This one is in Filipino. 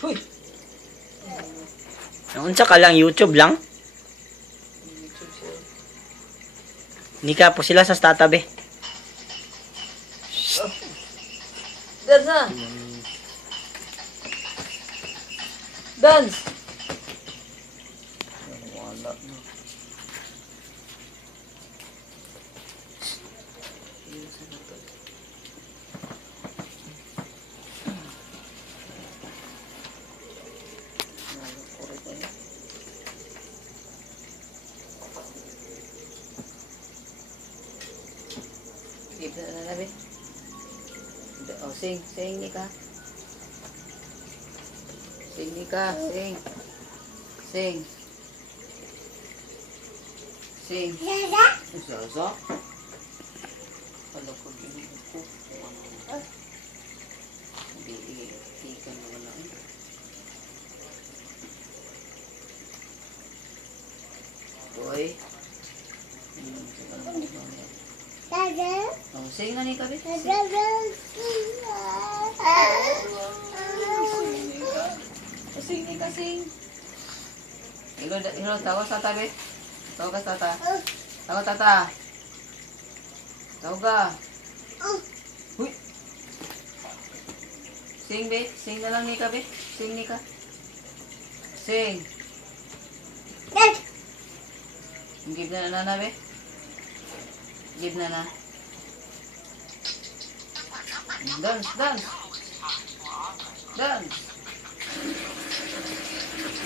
Uy! Unsa ka lang, YouTube lang? YouTube siya. Hindi ka po sila sa tatabi. Dance na! Dance! Wala na. Dito na nabi. Oh, sing Nika. Sing Nika, sing. Sing. Sing. Zaza. Kalau ko din ko. Hindi ikan naman na. Boy. Oh, sing na Nika, Bit. Sing Nika, sing. Ilo, tawa sa tabi. Tawa ka sa tata. Tawa tata. Tawa ka. Huy. Sing, Bit. Sing na lang Nika, Bit. Sing Nika. Sing. Give na na, Bit. Give na na. Dance, dance. Dance.